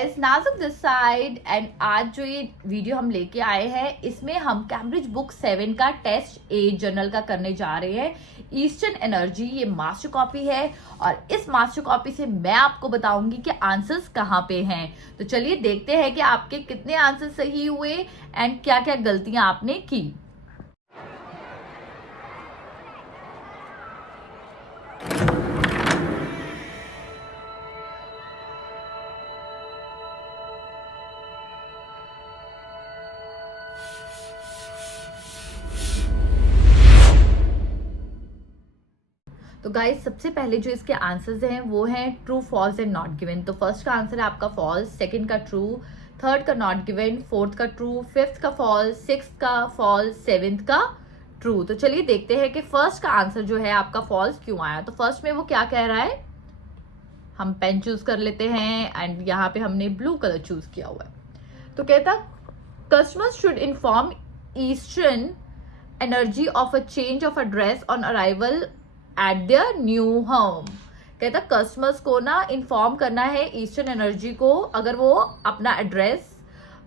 Guys, नाजुक this side and आज जो ये वीडियो हम लेके आए हैं इसमें हम कैम्ब्रिज बुक 7 का टेस्ट ए जर्नल का करने जा रहे हैं। ईस्टर्न एनर्जी ये मास्टर कॉपी है और इस मास्टर कॉपी से मैं आपको बताऊंगी कि आंसर्स कहाँ पे हैं। तो चलिए देखते हैं कि आपके कितने आंसर सही हुए एंड क्या क्या गलतियां आपने की। तो गाइस, सबसे पहले जो इसके आंसर्स हैं वो हैं true, false and not given. तो फर्स्ट का आंसर है आपका फॉल्स, सेकंड का ट्रू, थर्ड का नॉट गिवन, फोर्थ का ट्रू, फिफ्थ का फॉल्स, सिक्स्थ का फॉल्स, सेवेंथ का ट्रू। तो चलिए देखते हैं कि फर्स्ट का आंसर जो है आपका फॉल्स क्यों आया। तो फर्स्ट में वो क्या कह रहा है, हम पेन चूज कर लेते हैं एंड यहाँ पे हमने ब्लू कलर चूज किया हुआ है। तो कहता customers should inform eastern energy of a change of address on arrival eight their new home. कहता कस्टमर्स को ना इन्फॉर्म करना है ईस्टर्न एनर्जी को अगर वो अपना एड्रेस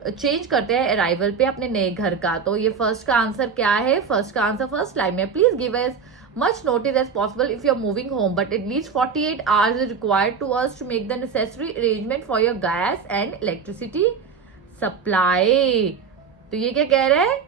चेंज करते हैं अराइवल पे अपने नए घर का। तो ये फर्स्ट का आंसर क्या है, फर्स्ट का आंसर फर्स्ट लाइन में, please give S much notice as possible if you're moving home, but at least 48 hours is required to us to make the necessary arrangement for your gas and electricity supply। तो ये क्या कह रहा है,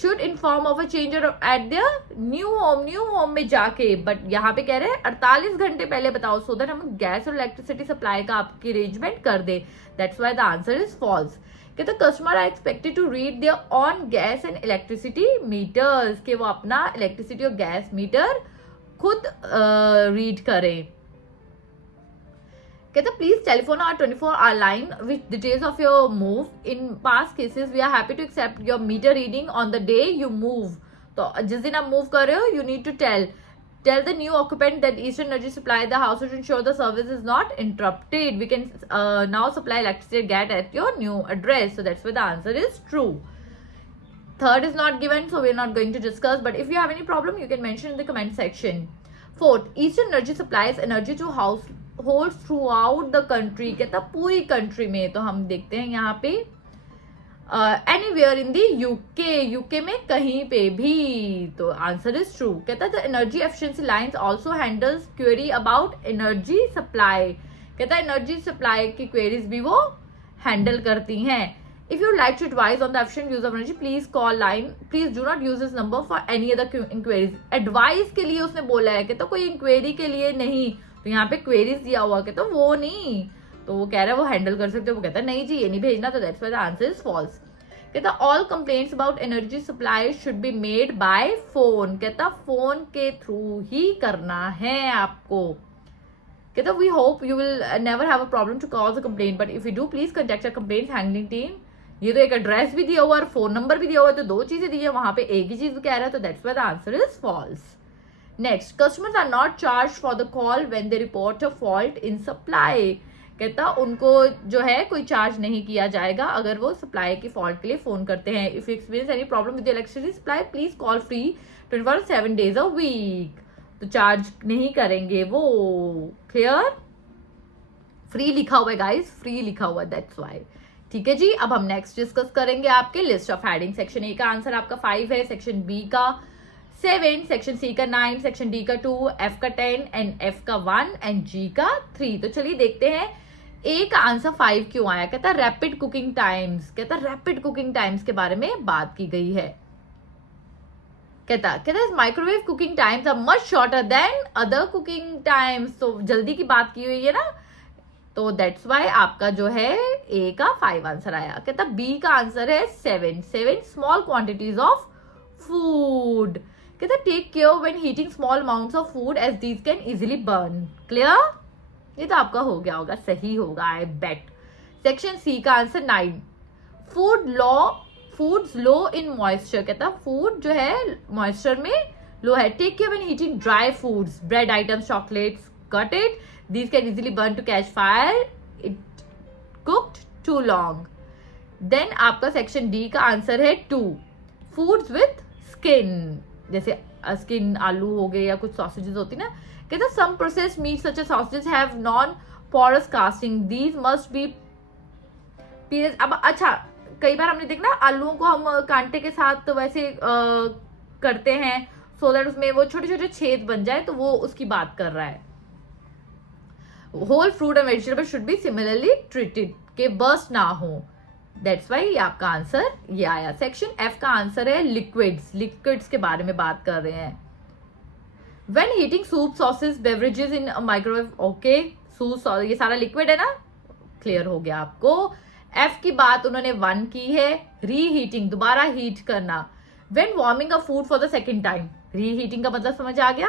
should inform of a change at their new home में जाके, but यहाँ पे कह रहे हैं 48 घंटे पहले बताओ so that हम गैस और इलेक्ट्रिसिटी सप्लाई का आपकी अरेंजमेंट कर दे। That's why the answer is false। कहते customer are expected to read their own gas and electricity meters, के वो अपना इलेक्ट्रिसिटी और गैस मीटर खुद रीड करें। कहते please telephone our 24-hour line with details of your move. In past cases we are happy to accept your meter reading on the day you move. तो जिस दिन आप मूव कर रहे हो you need to tell the new occupant that Eastern Energy supply the house to ensure the service is not interrupted. We can now supply electricity gas at your new address. So that's why the answer is true. Third is not given, so we're not going to discuss. But if you have any problem, you can mention in the comment section. Fourth, Eastern Energy supplies energy to households throughout the country. कहता पूरी country में। तो हम देखते हैं यहाँ पे anywhere in the UK में कहीं पे भी। तो आंसर इज ट्रू। कहता है energy efficiency lines also handles query about energy supply. कहता है एनर्जी सप्लाई की क्वेरीज भी वो हैंडल करती हैं। If you like to advise on the efficient use of energy please call line, please do not use this number for any other enquiries. Advice के लिए उसने बोला है, कहता कोई इंक्वायरी के लिए नहीं। तो यहाँ पे क्वेरीज दिया हुआ, कहता वो नहीं, तो वो कह रहा है वो हैंडल कर सकते हो। वो कहता है नहीं जी ये नहीं भेजना। तो that's why the answer is false. कहता all complaints about energy supply should be made by phone. कहता फोन के थ्रू ही करना है आपको। कहता we hope you will never have a problem to call the complaint, but if you do please contact a complaint handling team. ये तो एक एड्रेस भी दिया हुआ और फोन नंबर भी दिया हुआ है, तो दो चीजें दी है, वहां पे एक ही चीज कह रहा है। तो that's why the answer is false. Next, customers are not charge for the call when they report a fault in supply. कहता उनको जो है कोई चार्ज नहीं किया जाएगा अगर वो सप्लाई की फॉल्ट के लिए फोन करते हैं। If you experience any problem with electricity supply please call free 24/7 days a week। तो चार्ज नहीं करेंगे वो। क्लियर? फ्री लिखा हुआ है गाइस, फ्री लिखा हुआ है, दैट्स व्हाई। ठीक है जी, अब हम नेक्स्ट डिस्कस करेंगे आपके list of heading. Section A का आंसर आपका 5 है, सेक्शन बी का 7, सेक्शन सी का 9, सेक्शन डी का 2, एफ का 10 एंड एफ का 1 एंड जी का 3। तो चलिए देखते हैं ए का आंसर 5 क्यों आया। कहता रैपिड कुकिंग टाइम्स। कहता रैपिड कुकिंग टाइम्स के बारे में बात की गई है। कहता microwave cooking times are much shorter than other cooking times. तो जल्दी की बात की हुई है ना, तो दैट्स वाई आपका जो है ए का 5 आंसर आया। कहता बी का आंसर है 7 स्मॉल क्वांटिटीज ऑफ फूड। कहता take care when heating small amounts of food as these can easily burn. Clear? ये तो आपका हो गया होगा, सही होगा आई बेट। सेक्शन सी का answer 9, foods low in moisture. कहता फूड जो है मॉइस्चर में लो है। Take care when heating dry foods, bread items, chocolates, got it, these can easily burn to catch fire it cooked too long. Then आपका section D का answer है 2, foods with skin, जैसे skin आलू हो गए या कुछ सॉसेजेस होती ना। कहता some processed meats such as sausages have non-porous casting. These must be period. अब अच्छा, कई बार हमने देखना आलूओं को हम कांटे के साथ तो वैसे करते हैं सो दैट उसमें वो छोटे छोटे छेद बन जाए, तो वो उसकी बात कर रहा है। Whole fruit and vegetable should be similarly treated, के बर्स्ट ना हो। दैट्स वाई ये आपका आंसर ये आया। सेक्शन एफ का आंसर है लिक्विड्स, लिक्विड्स के बारे में बात कर रहे हैं। When heating soup, sauces, beverages in microwave, okay soup ये सारा लिक्विड है ना, क्लियर हो गया आपको। एफ की बात उन्होंने 1 की है, रीहीटिंग दोबारा हीट करना। When warming a food for the second time, reheating का मतलब समझ आ गया।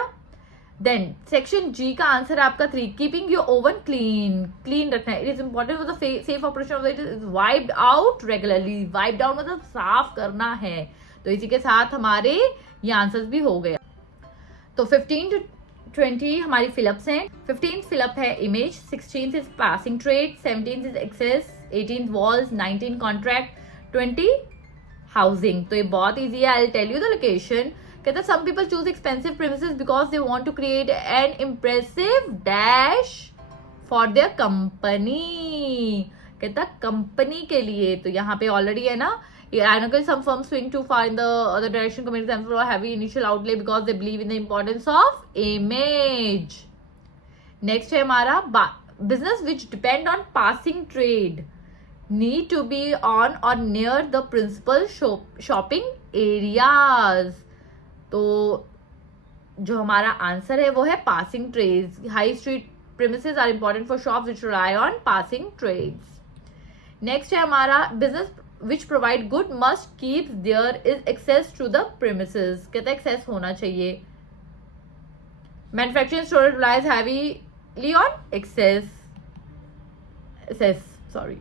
देन सेक्शन जी का आंसर है आपका 3, keeping your oven clean, clean रखना है। It is important for the safe operation of it is wiped out regularly, wiped out मतलब साफ करना है। तो इसी के साथ हमारे ये आंसर्स भी हो गए। तो 15 to 20 हमारी फिलअप्स हैं। 15th फिलअप है image, 16th is passing trade, 17th is access, 18th walls, 19 contract, 20 housing. तो ये बहुत ईजी है, I will tell you the location. कहता है some people choose expensive premises because they want to create an impressive dash for their company. कहता company के लिए, तो यहाँ पे ऑलरेडी है ना, ironically some firms swing too far in the other direction, committing them for a heavy initial outlay because they believe in the importance of image. Next है हमारा business which depend on passing trade need to be on or near the principal shopping areas. तो जो हमारा answer है वो है passing trades. High street premises are important for shops which rely on passing trades. Next है हमारा business which provide good must keep there is access to the premises. कहता है access होना चाहिए। Manufacturing store relies heavily on access. Sorry.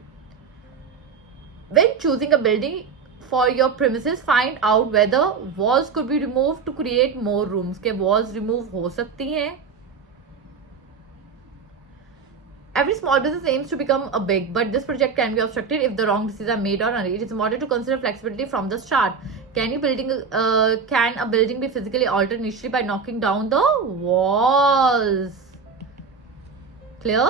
When choosing a building for your premises, find out whether walls could be removed to create more rooms. के walls remove हो सकती हैं। Every small business aims to become a big, but this project can be obstructed if the wrong decisions are made or unread. It is important to consider flexibility from the start. Can a building be physically altered initially by knocking down the walls? Clear?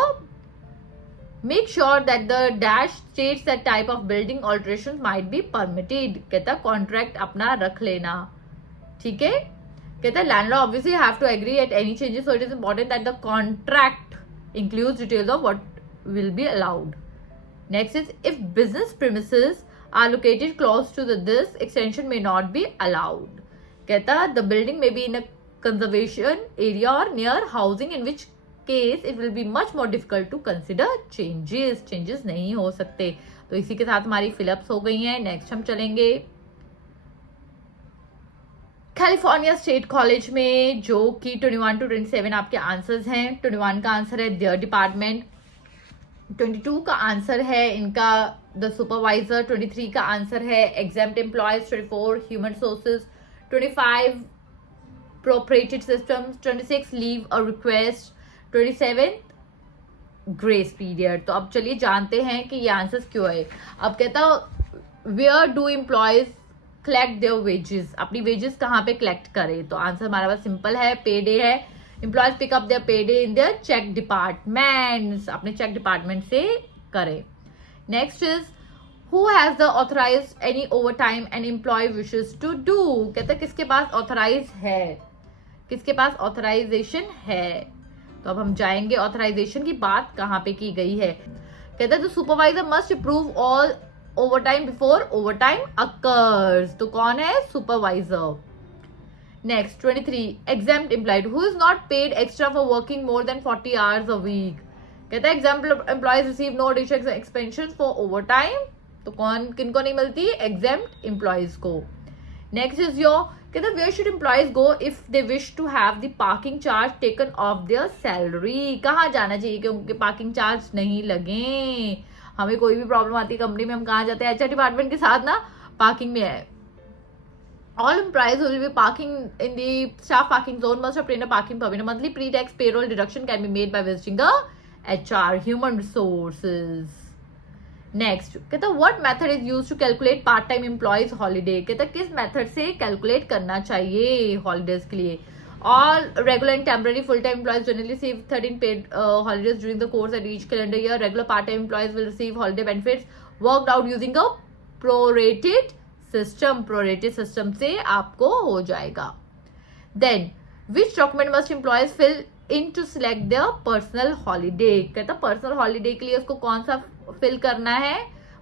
Make sure that the dash states that type of building alterations might be permitted. कहता है contract अपना रख लेना, ठीक है। कहता है landlord obviously have to agree at any changes, so it is important that the contract includes details of what will be allowed. Next is if business premises are located close to this extension may not be allowed. कहता the building may be in a conservation area or near housing, in which case it will be much more difficult to consider changes. Changes नहीं हो सकते। तो इसी के साथ हमारी fill-ups हो गई हैं। नेक्स्ट हम चलेंगे कैलिफोर्निया स्टेट कॉलेज में, जो कि 21 to 27 आपके आंसर्स हैं। 21 का आंसर है देयर डिपार्टमेंट, 22 का आंसर है इनका द सुपरवाइजर, 23 का आंसर है exempt employees, 24 human sources, 25 prorated systems, 26 leave a request, 27 grace period. तो अब चलिए जानते हैं कि ये आंसर्स क्यों है। अब कहता where do employees collect their wages, अपनी वेजेस कहाँ पे कलेक्ट करें। तो आंसर हमारा पास सिंपल है, पे डे है। Employees pick up their pay day in their cheque departments, अपने चेक डिपार्टमेंट से करें। Next is who has the authorise any over time an employee wishes to do. कहते हैं किसके पास ऑथराइज है, किसके पास ऑथराइजेशन है। तो अब हम जाएंगे ऑथराइजेशन की बात कहाँ पे की गई है। कहते हैं the supervisor must approve all overtime before overtime occurs. तो कौन है, supervisor. Next 23 exempt employed who is not paid extra for working more than 40 hours a week. कहता है exempt employees receive no additional expansion for overtime. तो कौन किनको नहीं मिलती, एग्जेम्प्ट एम्प्लॉयज को। नेक्स्ट इज योर, कहता है where should employees go if they wish to have the parking charge taken of their salary. कहाँ जाना चाहिए कि उनके पार्किंग चार्ज नहीं लगे। हमें कोई भी प्रॉब्लम आती है कंपनी में, हम कहाँ जाते हैं, एचआर डिपार्टमेंट के साथ ना, पार्किंग में है। All employees will be parking in the staff parking zone must obtain a parking permit. Monthly pre tax payroll deduction can be made by visiting the HR human resources. Next कहता है what method is used to calculate part time employees holiday. कहता है किस method से calculate करना चाहिए holidays के लिए। All regular and temporary full-time employees generally receive 13 paid holidays during the course at each calendar year. Regular part-time employees will receive holiday benefits worked out using a prorated system. Prorated system से आपको हो जाएगा. Then which document must employees fill in to select the personal holiday. कहता personal holiday के लिए उसको कौन सा फिल करना है,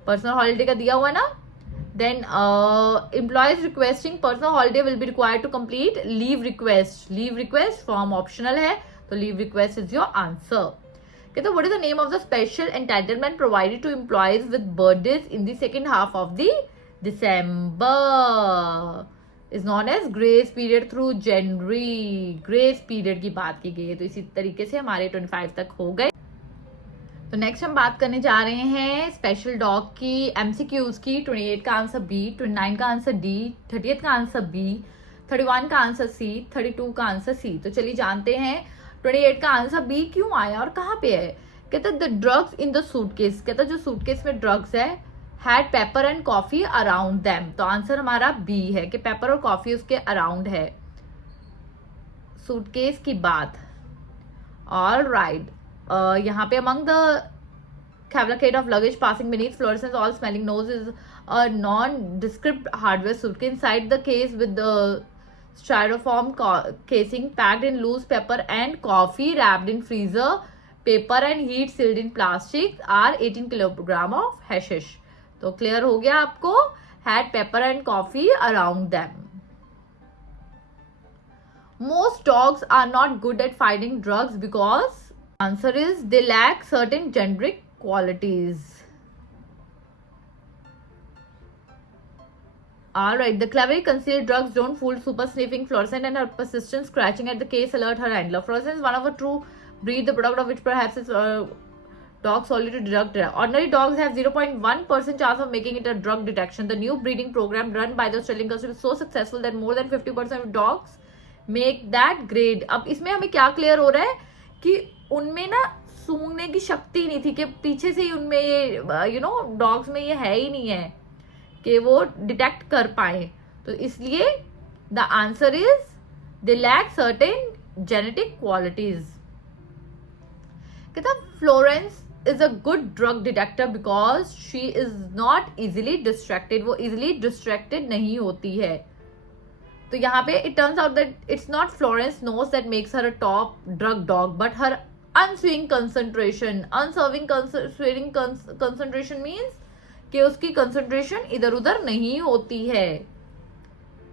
पर्सनल हॉलीडे का दिया हुआ ना. Then employees requesting personal holiday will be required to complete leave request. Leave request form optional है, तो leave request is your answer. कहते what is the name of the special entitlement provided to employees with birthdays in the second half of the December? Is known as grace period through January. grace period की बात की गई है. तो इसी तरीके से हमारे 25 तक हो गए. तो नेक्स्ट हम बात करने जा रहे हैं स्पेशल डॉग की एमसीक्यूज की. 28 का आंसर बी, 29 का आंसर डी, 30 का आंसर बी, 31 का आंसर सी, 32 का आंसर सी. तो चलिए जानते हैं 28 का आंसर बी क्यों आया और कहाँ पे है. कहते the drugs in the suitcase. कहता जो सूटकेस में ड्रग्स है had paper and coffee around them. तो आंसर हमारा बी है कि पेपर और कॉफी उसके अराउंड है सूटकेस की बात. All right. यहाँ पे among the cavalcade of luggage passing beneath fluorescence all smelling nose is a non-descript hardware suitcase. Inside the case with the styrofoam casing packed in loose pepper and coffee wrapped in freezer paper and heat sealed in plastic are 18 kilogram of hashish. तो clear हो गया आपको. had pepper and coffee around them. Most dogs are not good at finding drugs because answer is they lack certain generic qualities. Alright, the cleverly concealed drugs don't fool super sniffing fluorescent and her persistent scratching at the case alert her handler. Fluorescent is one of a true breed, the product of which perhaps is dogs solely to detect. Ordinary dogs have 0.1% chance of making it a drug detection. The new breeding program run by the Australian Council is so successful that more than 50% of dogs make that grade. अब इसमें हमें क्या clear हो रहा है कि उनमें ना सूंघने की शक्ति नहीं थी, कि पीछे से ही उनमें ये डॉग्स में ये है ही नहीं है कि वो डिटेक्ट कर पाए. तो इसलिए the answer is they lack certain genetic qualities. कहता Florence is a good drug detector because she is not easily distracted. वो इजिली डिस्ट्रैक्टेड नहीं होती है. तो यहाँ पे it turns out that it's not Florence nose that makes her a top drug dog but her unswing concentration. unswing concentration means कि उसकी concentration इधर उधर नहीं होती है.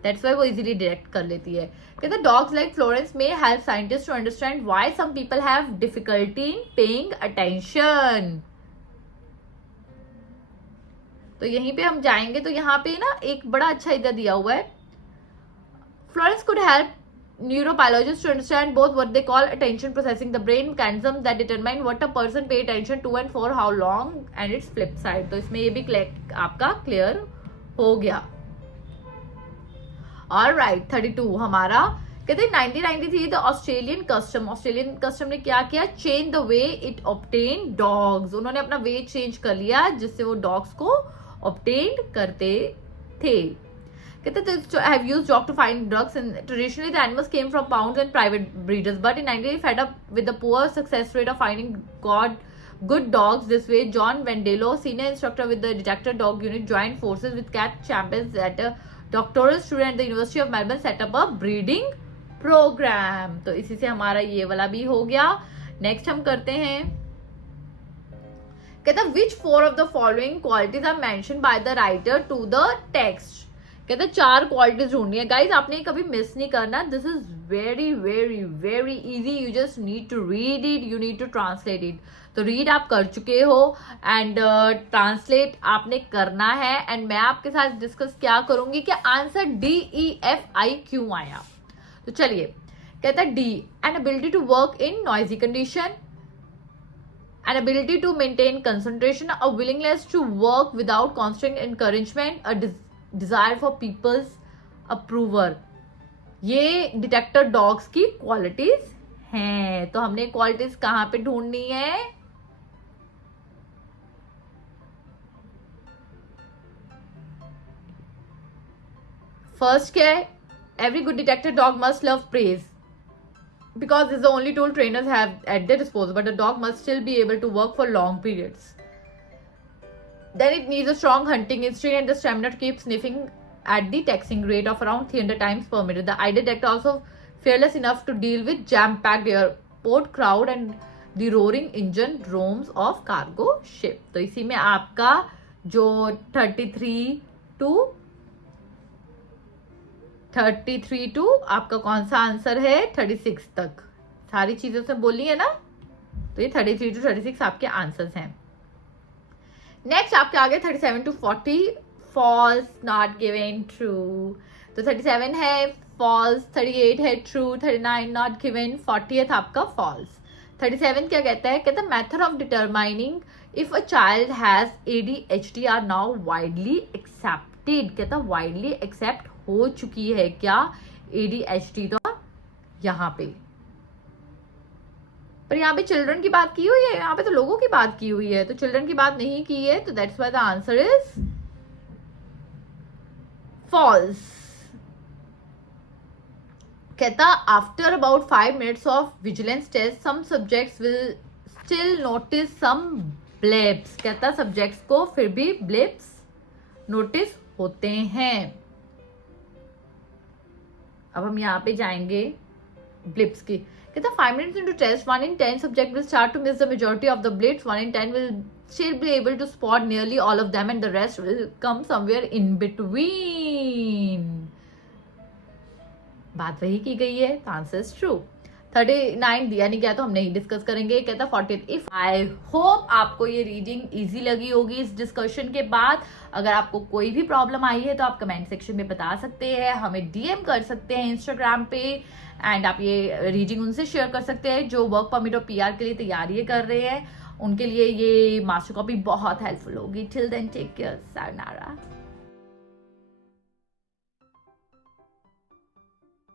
That's why वो easily detect कर लेती है. कहते dogs like Florence may help scientists to understand why some people have difficulty in paying attention. तो यहीं पे हम जाएंगे. तो यहाँ पे ना एक बड़ा अच्छा इधर दिया हुआ है. Florence could help neurobiologists to understand both what they call attention processing, the brain mechanisms that determine what a person pay attention to and for how long, and its flip side. तो इसमें ये भी आपका clear हो गया. Alright, 32 हमारा. कहते 1993 the Australian custom ने क्या किया, change the way it obtain dogs. उन्होंने अपना वे चेंज कर लिया जिससे वो डॉग्स को ऑब्टेन करते थे. कहते have used dog to find drugs, and traditionally the animals came from pounds and private breeders, but in 1980 fed up with the poor success rate of finding good dogs this way, John Vendello, senior instructor with the detector dog unit, joined forces with cat champions at a doctoral student at the University of Melbourne, set up a breeding program. तो इसी से हमारा ये वाला भी हो गया. Next हम करते हैं. कहता which four of the following qualities are mentioned by the writer to the text. कहते 4 क्वालिटीज ढूंढनी है. गाइज आपने कभी मिस नहीं करना. This is very very very easy. You just need to read it, you need to translate it. तो read आप कर चुके हो एंड ट्रांसलेट आपने करना है. एंड मैं आपके साथ डिस्कस क्या करूंगी कि आंसर DEFI क्यों आया. तो चलिए. कहता D, an ability to work in noisy condition, an ability to maintain concentration, a willingness to work without constant encouragement, a desire for people's approval. ये डिटेक्टर डॉग्स की क्वालिटीज हैं. तो हमने क्वालिटीज कहाँ पे ढूंढनी है. फर्स्ट क्या है, every good detector dog must love praise because this is the only tool trainers have at their disposal, but the dog must still be able to work for long periods. Then it needs a strong hunting instinct and the stamina to keep sniffing at the taxing rate of around 300 times per minute. The ideal deck also fearless enough to deal with jam-packed airport crowd and the roaring engine drums of cargo ship. तो इसी में आपका जो 33 to आपका कौन सा answer है 36 तक, सारी चीजों से बोली है ना, तो ये 33 टू 36 आपके आंसर्स हैं. नेक्स्ट आपके आगे 37 to 40 false, not given, true. तो 37 है फॉल्स, 38 है ट्रू, 39 नॉट गिवन, 40th आपका फॉल्स. 37 क्या कहता है, कहता है method of determining if a child has ADHD are now widely accepted. कहता वाइडली एक्सेप्ट हो चुकी है क्या ADHD, तो यहाँ पे, पर यहाँ पे चिल्ड्रन की बात की हुई है, यहाँ पे तो लोगों की बात की हुई है, तो चिल्ड्रन की बात नहीं की है, तो that's why the answer is false. कहता after about 5 minutes of vigilance test some subjects will still notice some blips. कहता सब्जेक्ट्स को फिर भी ब्लिप्स नोटिस होते हैं. अब हम यहाँ पे जाएंगे ब्लिप्स की. कहता 5 minutes into test 1 in 10 subject will start to miss the majority of the blips, 1 in 10 will still be able to spot nearly all of them and the rest will come somewhere in between. बात वही की गई है, तो answer is true. 39 दिया नहीं गया तो हम नहीं डिस्कस करेंगे. कहता 40. इफ आई होप आपको ये रीडिंग इजी लगी होगी इस डिस्कशन के बाद. अगर आपको कोई भी प्रॉब्लम आई है तो आप कमेंट सेक्शन में बता सकते हैं, हमें DM कर सकते हैं इंस्टाग्राम पे, एंड आप ये रीडिंग उनसे शेयर कर सकते हैं जो वर्क परमिट और PR के लिए तैयारी कर रहे हैं. उनके लिए ये मास्टर कॉपी बहुत हेल्पफुल होगी. Till then take care, sayonara.